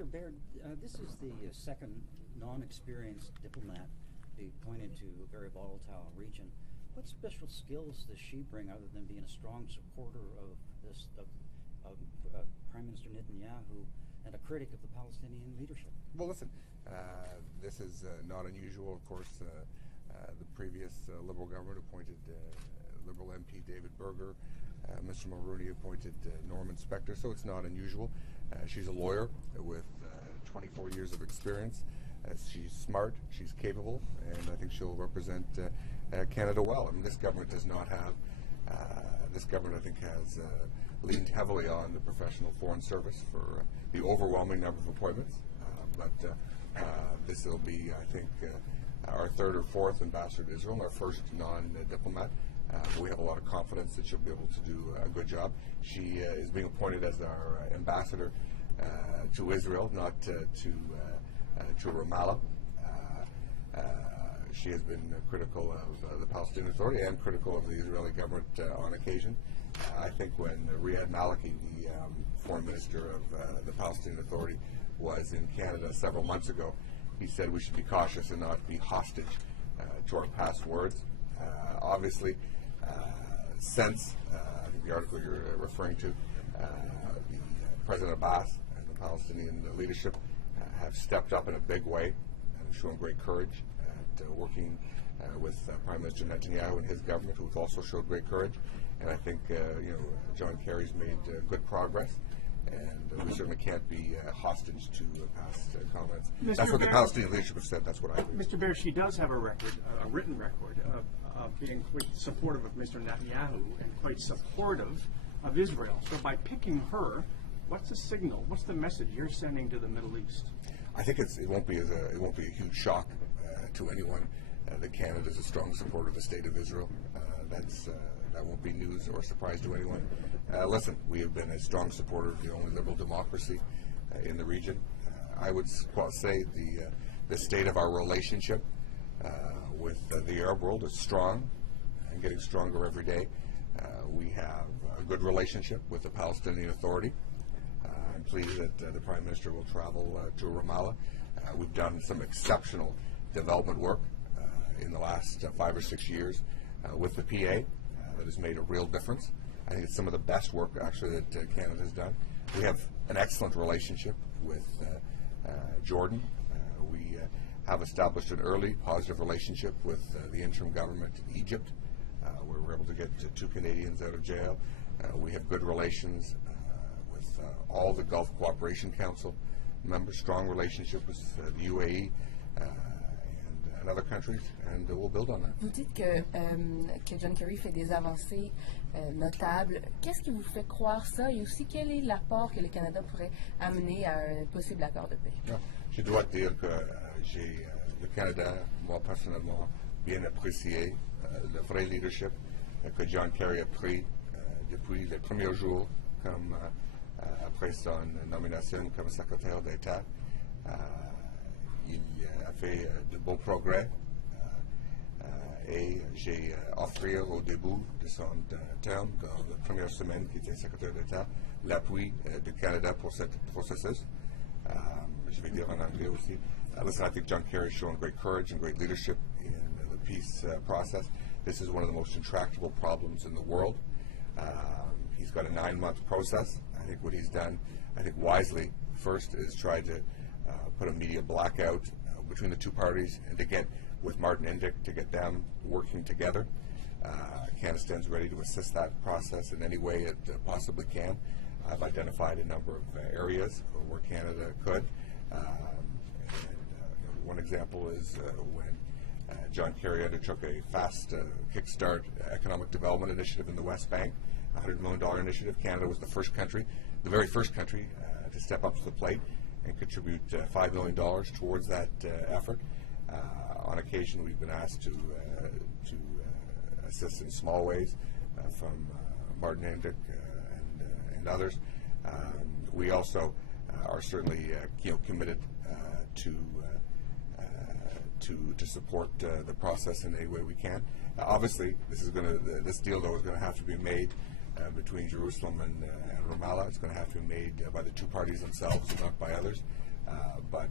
Mr. Baird, this is the second non-experienced diplomat appointed to a very volatile region. What special skills does she bring other than being a strong supporter of Prime Minister Netanyahu and a critic of the Palestinian leadership? Well, listen, this is not unusual. Of course, the previous Liberal government appointed Liberal MP David Berger. Mr. Mulroney appointed Norman Spector, so it's not unusual. She's a lawyer with 24 years of experience. She's smart, she's capable, and I think she'll represent Canada well. I mean, this government does not have, this government I think has leaned heavily on the professional foreign service for the overwhelming number of appointments. But this will be, I think, our third or fourth ambassador to Israel, our first non-diplomat. We have a lot of confidence that she'll be able to do a good job. She is being appointed as our ambassador to Israel, not to Ramallah. She has been critical of the Palestinian Authority and critical of the Israeli government on occasion. I think when Riyad Maliki, the foreign minister of the Palestinian Authority, was in Canada several months ago, he said we should be cautious and not be hostage to our past words. Obviously, since I think the article you're referring to, President Abbas and the Palestinian leadership have stepped up in a big way and shown great courage at working with Prime Minister Netanyahu and his government, who have also showed great courage. And I think John Kerry's made good progress, and we certainly can't be hostage to past comments. That's what the Palestinian leadership has said. That's what I believe. Mr. Baird, she does have a record, a written record, of being quite supportive of Mr. Netanyahu and quite supportive of Israel. So by picking her, what's the signal? What's the message you're sending to the Middle East? I think it won't be a huge shock to anyone that Canada is a strong supporter of the state of Israel. That won't be news or surprise to anyone. Listen, we have been a strong supporter of the only liberal democracy in the region. I would say the state of our relationship with the Arab world is strong and getting stronger every day. We have a good relationship with the Palestinian Authority. I'm pleased that the Prime Minister will travel to Ramallah. We've done some exceptional development work in the last 5 or 6 years with the PA that has made a real difference. I think it's some of the best work actually that Canada has done. We have an excellent relationship with Jordan. We have established an early positive relationship with the interim government in Egypt, where we were able to get 2 Canadians out of jail. We have good relations with all the Gulf Cooperation Council members, strong relationship with the UAE and other countries, and we'll build on that. Vous dites que John Kerry fait des avancées notables. Qu'est-ce qui vous fait croire ça, et aussi quel est l'apport que le Canada pourrait amener à un possible accord de paix? Je dois dire que le Canada, moi personnellement, bien apprécié le vrai leadership que John Kerry a pris depuis les premiers jours, comme après son nomination comme secrétaire d'État. Il a fait de beaux progrès et j'ai offert au début de son terme, dans la première semaine qu'il était secrétaire d'État, l'appui du Canada pour ce processus. Je vais dire en anglais aussi. Listen, I think John Kerry has shown great courage and great leadership in the peace process. This is one of the most intractable problems in the world. He's got a 9-month process. I think what he's done, I think wisely, first is try to put a media blackout between the two parties and to get with Martin Indyk to get them working together. Canada stands ready to assist that process in any way it possibly can. I've identified a number of areas where Canada could. One example is when John Kerry undertook a fast kickstart economic development initiative in the West Bank, a $100 million initiative. Canada was the first country, the very first country, to step up to the plate and contribute $5 million towards that effort. On occasion, we've been asked to assist in small ways from Martin Indyk and others. We also are certainly committed to support the process in any way we can. Obviously, this deal though is going to have to be made between Jerusalem and Ramallah. It's going to have to be made by the two parties themselves and not by others. But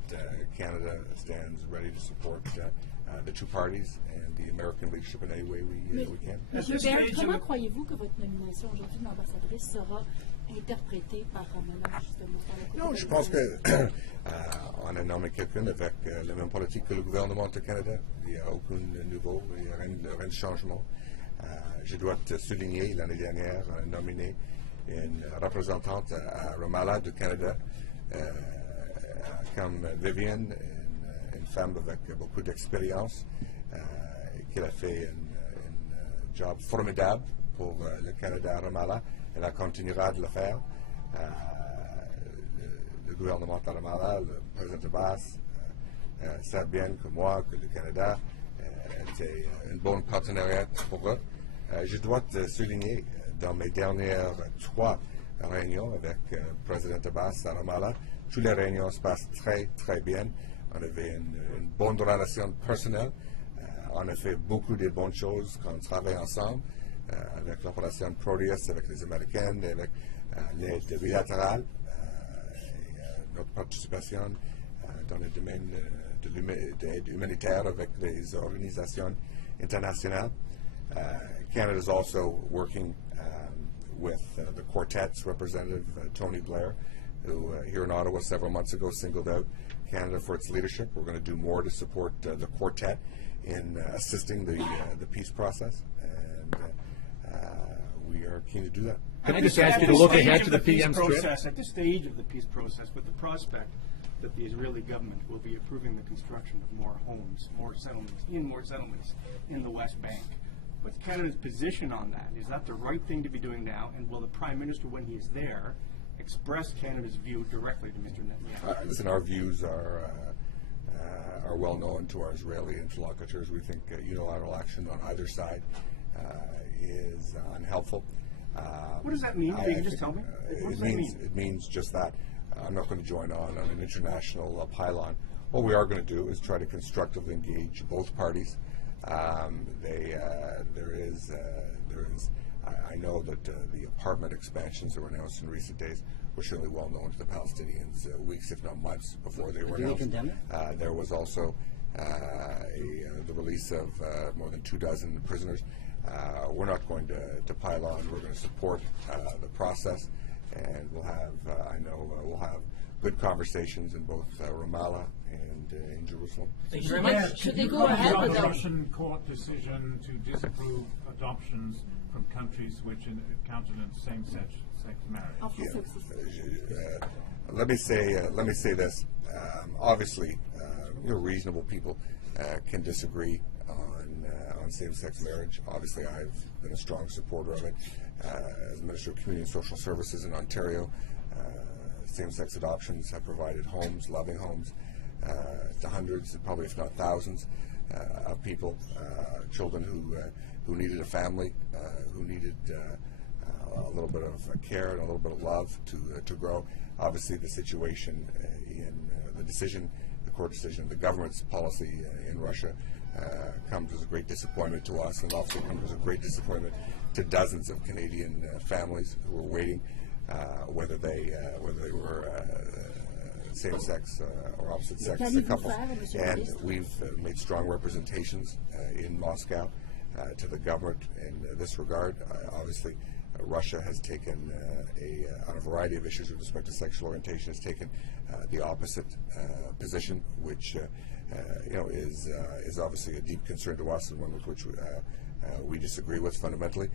Canada stands ready to support the two parties and the American leadership in any way we can. Monsieur Baird, comment croyez-vous que votre nomination aujourd'hui d'ambassadrice sera interprétée par Ramala, justement, par la Non, je pense que on a nommé quelqu'un avec la même politique que le gouvernement du Canada. Il n'y a aucun nouveau, il n'y a rien de changement. Je dois te souligner, l'année dernière, on a nominé une représentante à Ramallah du Canada comme Viviane, une femme avec beaucoup d'expérience qui a fait un job formidable pour le Canada à Ramallah. Elle continuera de le faire. Le gouvernement de Ramallah, le président Abbas, savent bien que moi, que le Canada était un bon partenariat pour eux. Je dois te souligner, dans mes dernières 3 réunions avec le président Abbas à Ramallah, toutes les réunions se passent très, très bien. On avait une bonne relation personnelle. On a fait beaucoup de bonnes choses quand on travaille ensemble, avec l'opération Proteus, avec les Américains, avec l'aide bilatérale, et notre participation dans le domaine de l'aide humanitaire avec les organisations internationales. Canada is also working with the Quartet's representative, Tony Blair, who here in Ottawa several months ago singled out Canada for its leadership. We're going to do more to support the Quartet in assisting the peace process, and we are keen to do that. Can I just ask you to look ahead to the PM's trip? At this stage of the peace process, with the prospect that the Israeli government will be approving the construction of more homes, more settlements in the West Bank, what's Canada's position on that? Is that the right thing to be doing now? And will the Prime Minister, when he is there, express Canada's view directly to Mr. Netanyahu? Listen, our views are well known to our Israeli interlocutors. We think unilateral action on either side is unhelpful. What does that mean? You can just tell me. What does that mean? It means just that. I'm not going to join on an international pylon. What we are going to do is try to constructively engage both parties. I know that the apartment expansions that were announced in recent days were surely well known to the Palestinians weeks, if not months, before they were announced. Do they condemn it? There was also the release of more than 24 prisoners. We're not going to pile on. We're going to support the process, and we'll have good conversations in both Ramallah and in Jerusalem. Thank you very much. Should they go ahead with The the Russian court decision to disapprove adoptions from countries which countenance same-sex marriage. Let me say this. Obviously, reasonable people can disagree on same-sex marriage. Obviously, I've been a strong supporter of it. As Minister of Community and Social Services in Ontario, same-sex adoptions have provided homes, loving homes, to hundreds, probably if not thousands, of people, children who needed a family, who needed a little bit of care and a little bit of love to grow. Obviously, the situation in the court decision, the government's policy in Russia comes as a great disappointment to us, and also comes as a great disappointment to dozens of Canadian families who were waiting, whether they were same-sex or opposite-sex couples. And we've made strong representations in Moscow to the government in this regard. Obviously, Russia has taken on a variety of issues with respect to sexual orientation, has taken the opposite position, which is obviously a deep concern to us, and one with which we disagree with fundamentally.